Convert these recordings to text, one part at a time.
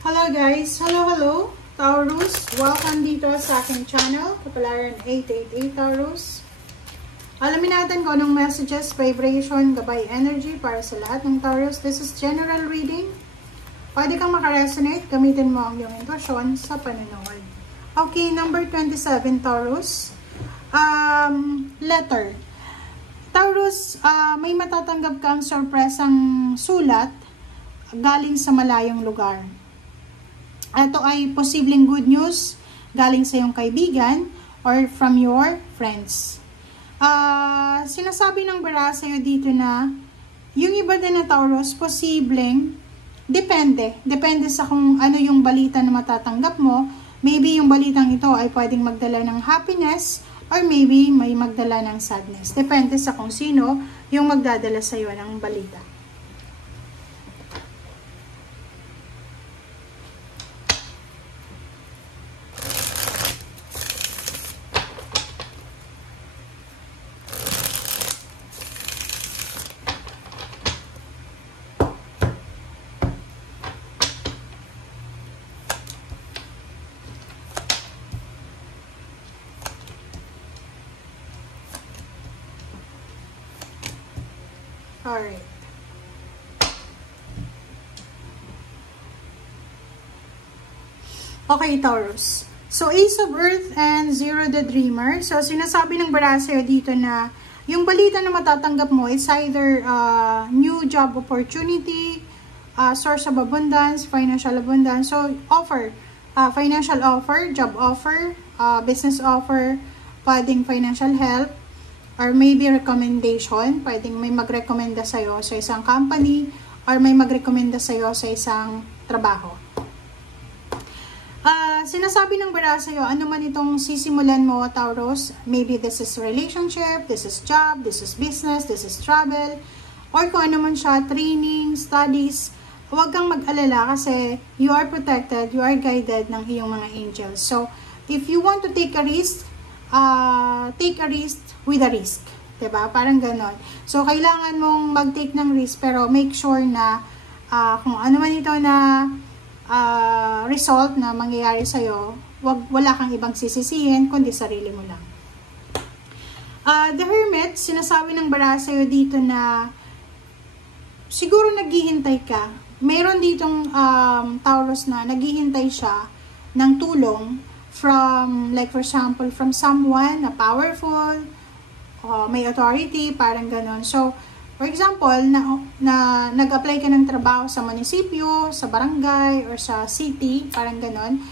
Hello guys! Hello! Taurus! Welcome dito sa aking channel, Kapalaran 888 Taurus. Alamin natin kung anong messages, vibration, gabay, energy para sa lahat ng Taurus. This is general reading. Pwede kang makaresonate, gamitin mo ang iyong intuition sa panonood. Okay, number 27 Taurus. Letter. Taurus, may matatanggap kang sorpresang sulat galing sa malayong lugar. Ito ay posibleng good news galing sa iyong kaibigan or from your friends. Sinasabi ng bara sa'yo dito na yung iba din na Taurus, posibleng, depende sa kung ano yung balita na matatanggap mo. Maybe yung balitang ito ay pwedeng magdala ng happiness or maybe may magdala ng sadness. Depende sa kung sino yung magdadala sa'yo ng balita. Alright. Okay, Taurus. So, Ace of Earth and Zero the Dreamer. So, sinasabi ng bara sa'yo dito na yung balita na matatanggap mo is either new job opportunity, source of abundance, financial abundance. So, offer. Financial offer, job offer, business offer, pwedeng financial help, or maybe recommendation, pwedeng may magrekomenda sa'yo sa isang company, or may magrekomenda sa'yo sa isang trabaho. Sinasabi ng bara sa'yo, ano man itong sisimulan mo, Taurus, maybe this is relationship, this is job, this is business, this is travel, or kung ano man siya, training, studies, huwag kang mag-alala kasi you are protected, you are guided ng iyong mga angels. So, if you want to take a risk with a risk. Diba? Parang ganon. So, kailangan mong mag-take ng risk pero make sure na kung ano man ito na result na mangyayari sa'yo, wala kang ibang sisisihin kundi sarili mo lang. The Hermit, sinasabi ng bara sa'yo dito na siguro naghihintay ka. Meron ditong Taurus na naghihintay siya ng tulong from, like for example, from someone na powerful, may authority, parang ganon. So, for example, na nag-apply ka ng trabaho sa munisipyo, sa barangay, or sa city, parang ganon.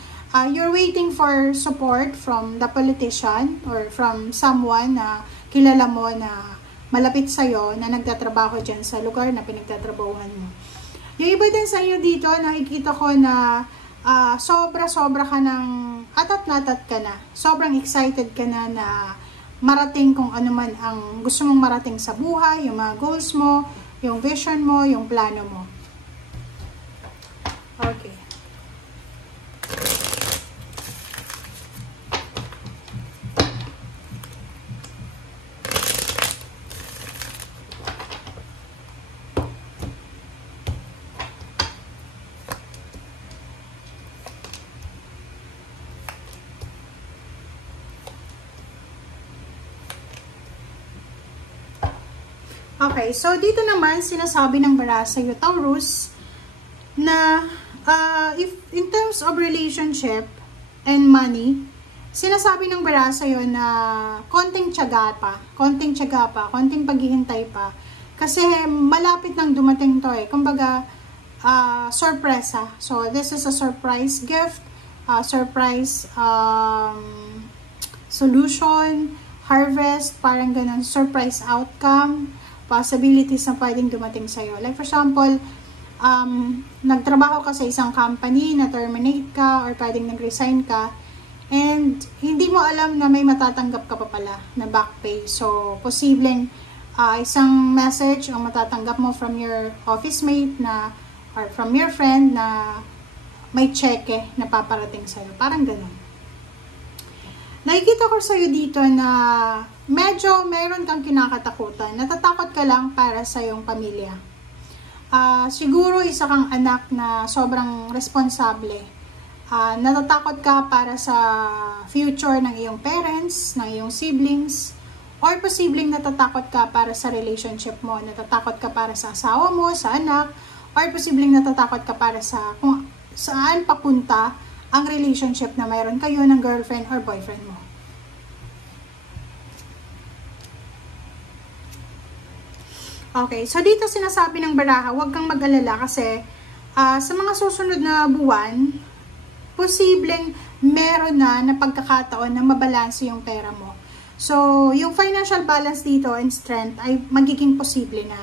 You're waiting for support from the politician or from someone na kilala mo na malapit sa'yo na nagtatrabaho dyan sa lugar na pinagtatrabahuhan mo. Yung iba din sa inyo dito, nakikita ko na sobra-sobra ka ng atat-natat ka na. Sobrang excited ka na na marating kung ano man ang gusto mong marating sa buhay, yung mga goals mo, yung vision mo, yung plano mo. Okay. Okay, so dito naman sinasabi ng bara sa'yo, Taurus, na if in terms of relationship and money, sinasabi ng bara sa'yo na konting tiyaga pa, konting paghihintay pa, kasi malapit nang dumating to eh. Kumbaga, sorpresa. So, this is a surprise gift, surprise solution, harvest, parang ganun, surprise outcome, possibilities na pwedeng dumating sa'yo. Like for example, nagtrabaho ka sa isang company, na-terminate ka, or pwedeng nag-resign ka, and hindi mo alam na may matatanggap ka pa pala na back pay. So, posibleng isang message ang matatanggap mo from your office mate na, or from your friend na may cheque na paparating sa'yo. Parang ganun. Nakikita ko sa'yo dito na medyo meron kang kinakatakutan. Natatakot ka lang para sa iyong pamilya. Siguro isa kang anak na sobrang responsable. Natatakot ka para sa future ng iyong parents, ng iyong siblings, or posibleng natatakot ka para sa relationship mo. Natatakot ka para sa asawa mo, sa anak, or posibleng natatakot ka para sa kung saan papunta ang relationship na mayroon kayo ng girlfriend or boyfriend mo. Okay, so dito sinasabi ng baraha, huwag kang mag-alala kasi sa mga susunod na buwan, posibleng meron na pagkakataon na mabalanse yung pera mo. So, yung financial balance dito and strength ay magiging posible na.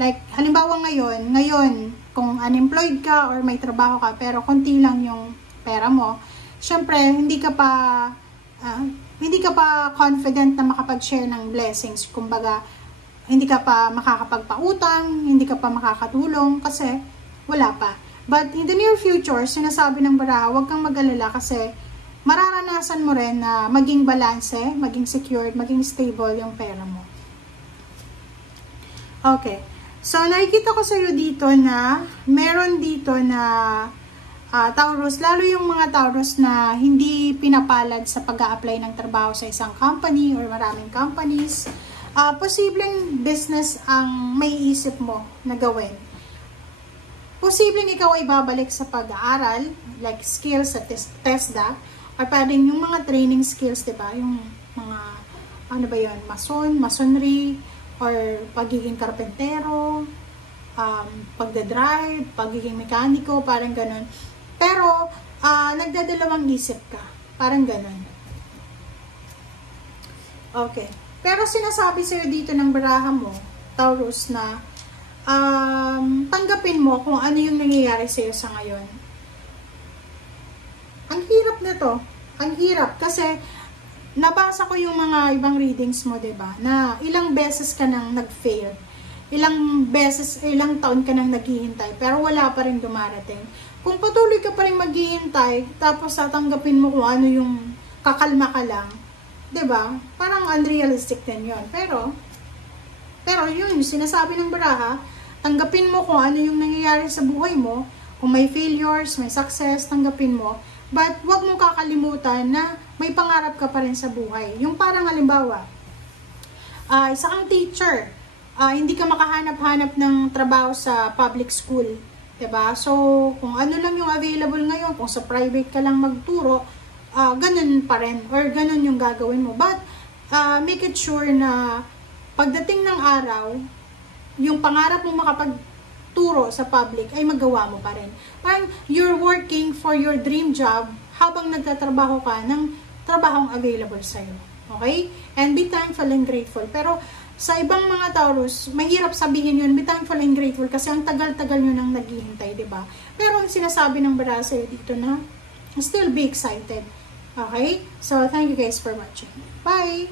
Like, halimbawa ngayon, kung unemployed ka or may trabaho ka, pero konti lang yung pera mo, syempre, hindi ka pa confident na makapag-share ng blessings. Kumbaga, hindi ka pa makakapagpautang, hindi ka pa makakatulong kasi wala pa. But in the near future, sinasabi ng baraha, huwag kang mag-alala kasi mararanasan mo rin na maging balanse, maging secured, maging stable yung pera mo. Okay. So, nakikita ko sa iyo dito na meron dito na Taurus, lalo yung mga Taurus na hindi pinapalad sa pag-a-apply ng trabaho sa isang company or maraming companies. Posibleng business ang may isip mo na gawin. Posibleng ikaw ay babalik sa pag-aaral, like skills sa TESDA, or pwedeng yung mga training skills, diba? Yung mga, ano ba yun, masonry, or pagiging karpentero, pagdadrive, pagiging mekaniko, parang ganun. Pero, nagdadalawang isip ka, parang ganun. Okay. Pero sinasabi sa'yo dito ng baraha mo, Taurus, na tanggapin mo kung ano yung nangyayari sa'yo sa ngayon. Ang hirap na to. Ang hirap. Kasi, nabasa ko yung mga ibang readings mo, diba? Na ilang beses ka nang nag-fail. Ilang taon ka nang naghihintay. Pero wala pa rin dumarating. Kung patuloy ka pa rin maghihintay, tapos tatanggapin mo kung ano yung kakalma ka lang, diba? Parang unrealistic din yun. Pero yun, sinasabi ng baraha, tanggapin mo kung ano yung nangyayari sa buhay mo. Kung may failures, may success, tanggapin mo. But, wag mong kakalimutan na may pangarap ka pa rin sa buhay. Yung parang halimbawa, isa kang teacher, hindi ka makahanap-hanap ng trabaho sa public school. Diba? So, kung ano lang yung available ngayon, kung sa private ka lang magturo, ganun pa rin, or ganun yung gagawin mo. But, make it sure na pagdating ng araw, yung pangarap mo makapagturo sa public ay magawa mo pa rin. Parang you're working for your dream job habang nagtatrabaho ka ng trabahong available sa'yo. Okay? And be thankful and grateful. Pero, sa ibang mga Taurus, mahirap sabihin yun, be thankful and grateful kasi ang tagal-tagal nyo nang naghihintay, diba? Pero ang sinasabi ng baraha sa'yo dito na still be excited. Okay? So, thank you guys for watching. Bye!